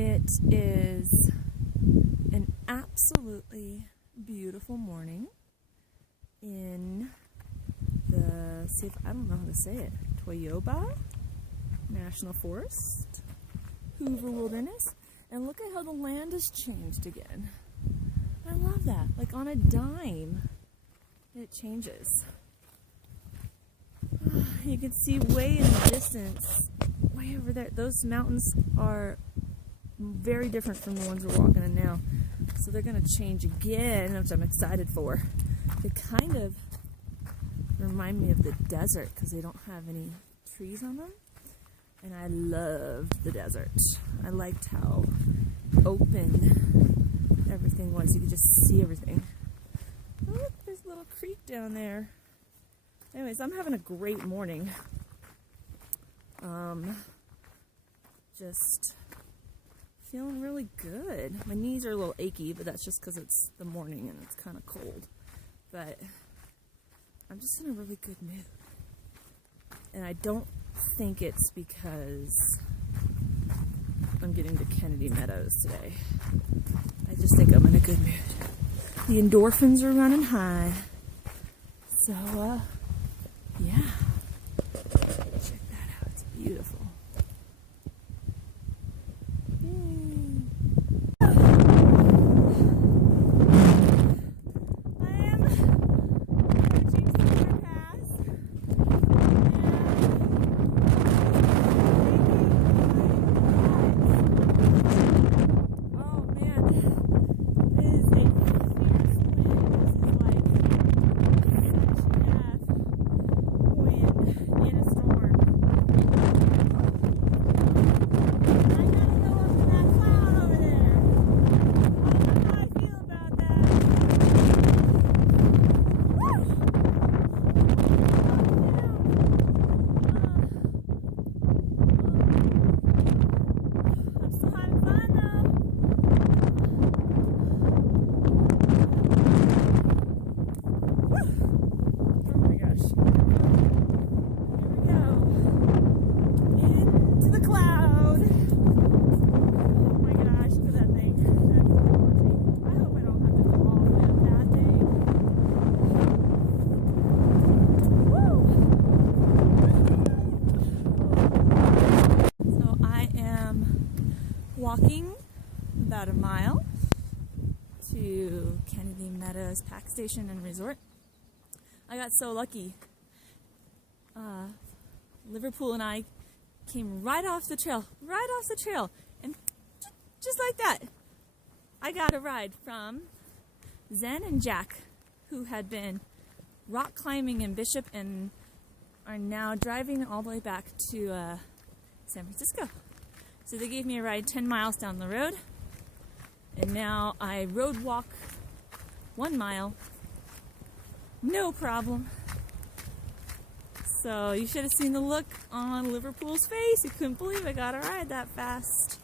It is an absolutely beautiful morning in the, I don't know how to say it, Toyoba National Forest, Hoover Wilderness, and look at how the land has changed again. I love that. Like on a dime, it changes. You can see way in the distance, way over there, those mountains are very different from the ones we're walking in now. So they're going to change again, which I'm excited for. They kind of remind me of the desert because they don't have any trees on them. And I loved the desert. I liked how open everything was. You could just see everything. Oh, look, there's a little creek down there. Anyways, I'm having a great morning. Just feeling really good. My knees are a little achy, but that's just because it's the morning and it's kind of cold. But I'm just in a really good mood. And I don't think it's because I'm getting to Kennedy Meadows today. I just think I'm in a good mood. The endorphins are running high. So, yeah. Check that out. It's beautiful. Walking about a mile to Kennedy Meadows Pack Station and Resort. I got so lucky. Liverpool and I came right off the trail, and just like that, I got a ride from Zen and Jack, who had been rock climbing in Bishop and are now driving all the way back to San Francisco. So they gave me a ride 10 miles down the road, and now I road walk 1 mile, no problem. So you should have seen the look on Liverpool's face. He couldn't believe I got a ride that fast.